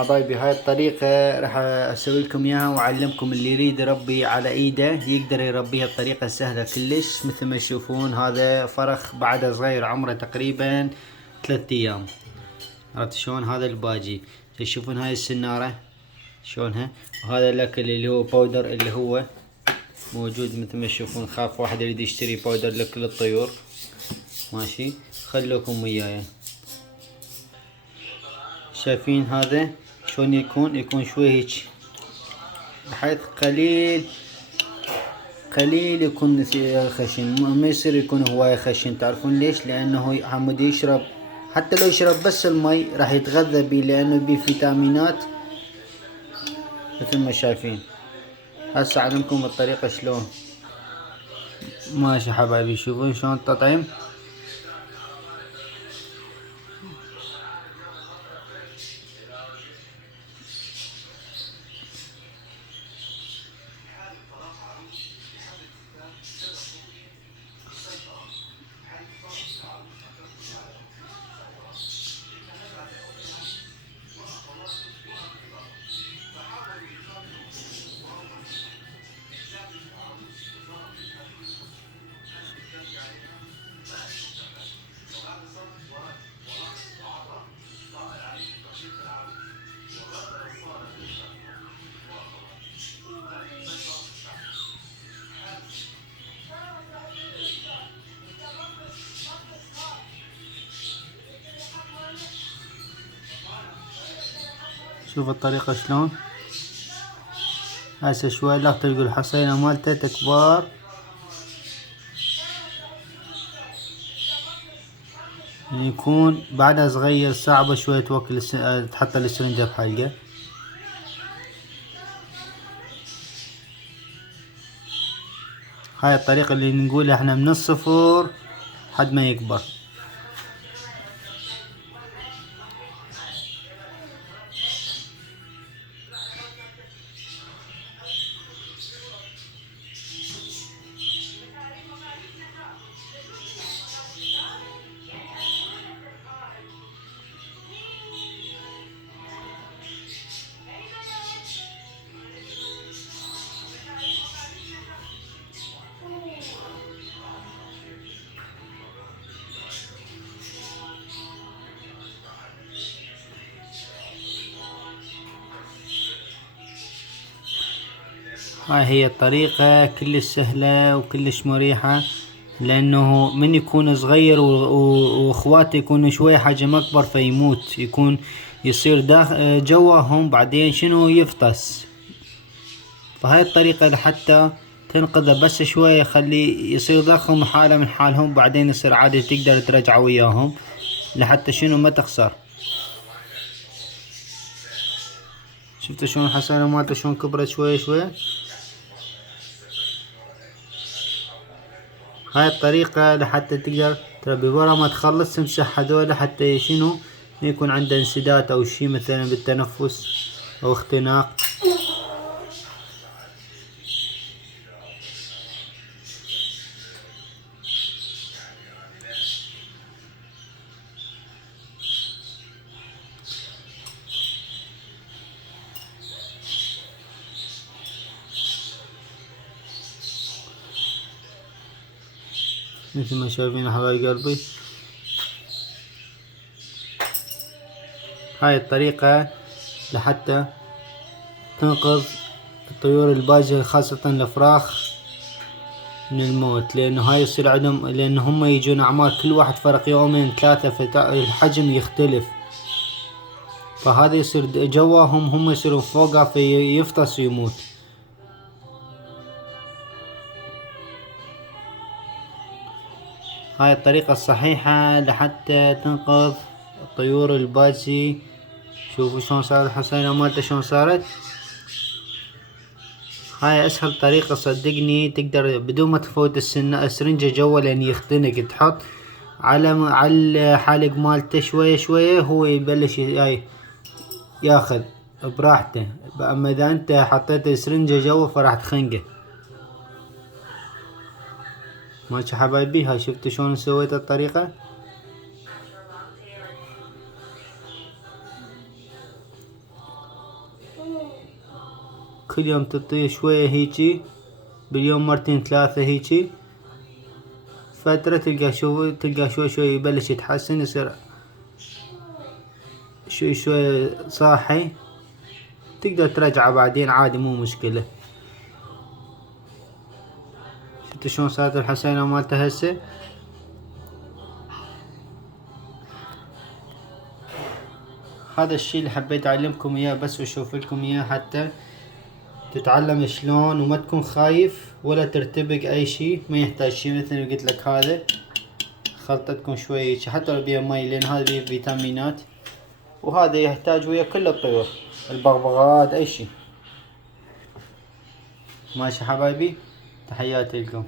حبايبي، هاي الطريقة راح اسوي لكم اياها واعلمكم اللي يريد يربي على ايده يقدر يربيها بطريقة سهلة كلش. مثل ما تشوفون هذا فرخ بعده صغير، عمره تقريبا 3 ايام. عرفت شلون؟ هذا الباجي تشوفون هاي السنارة شلونها، وهذا الاكل اللي هو باودر اللي هو موجود. مثل ما تشوفون خاف واحد يريد يشتري باودر لكل الطيور. ماشي، خلوكم وياي. شايفين هذا شلون يكون شوي هيك، بحيث قليل يكون خشن، ما يصير يكون هواية خشن. تعرفون ليش؟ لانه عمود يشرب، حتى لو يشرب بس المي راح يتغذى بيه، لانه بيه فيتامينات مثل ما شايفين. هسه اعلمكم الطريقة شلون. ماشي حبايبي، شوفون شلون التطعيم. شوف الطريقة شلون. هسه شوي لا تلقوا الحصيلة مالته تكبر. يكون بعدها صغير صعبة شوية توكل تحط السرنجة بحلقه. هاي الطريقة اللي نقولها احنا من الصفر حد ما يكبر. هاي هي الطريقة كلش سهلة وكلش مريحة، لانه من يكون صغير واخواته يكونوا شوية حجم اكبر فيموت، يكون يصير جواهم بعدين شنو يفطس. فهاي الطريقة لحتى تنقذه بس شوية، خلي يصير ضخم حالة من حالهم، بعدين يصير عادي تقدر ترجع وياهم لحتى شنو ما تخسر. شفتوا شلون الحصانة مالته شلون كبرت شوية شوية. هاي الطريقة لحتى تقدر تربي، ورا ما تخلص تمسح هذول حتى شنو ما يكون عنده انسداد او شي مثلا بالتنفس او اختناق. مثل ما شايفين حبايب قلبي، هاي الطريقة لحتى تنقذ الطيور الباجة خاصة الافراخ من الموت، لانه هاي يصير عندهم، لان هم يجون اعمار كل واحد فرق يومين ثلاثة، فالحجم يختلف، فهذا يصير جواهم هم يصيروا فوقه فيفطس ويموت. هاي الطريقة الصحيحة لحتى تنقذ الطيور الباجي. شوفوا شلون صار الحصيلة مالته شلون صارت. هاي اسهل طريقة صدقني، تقدر بدون ما تفوت السرنجة جوا لان يختنق، تحط على الحلق مالته شوية شوية، هو يبلش ياخذ براحته. اما اذا انت حطيت السرنجة جوا فراح تخنقه. ماشي حبايبي، هاي شفتوا شلون سويت الطريقة. كل يوم تعطيه شوية هيجي، باليوم مرتين ثلاثة هيجي، فترة تلقى شوي شوي يبلش يتحسن، يصير شوي شوي صاحي، تقدر ترجعه بعدين عادي مو مشكلة. شفت شلون صارت الحسينة مالته هسه. هذا الشي اللي حبيت اعلمكم اياه بس واشوف لكم اياه حتى تتعلم شلون وما تكون خايف ولا ترتبك اي شي. ما يحتاج شي مثل اللي قلت لك، هذا خلطتكم شوي حتى لو بيه مي لان هذا بيه فيتامينات، وهذا يحتاج ويا كل الطيور، البغبغاءات اي شي. ماشي حبايبي، تحياتي لكم.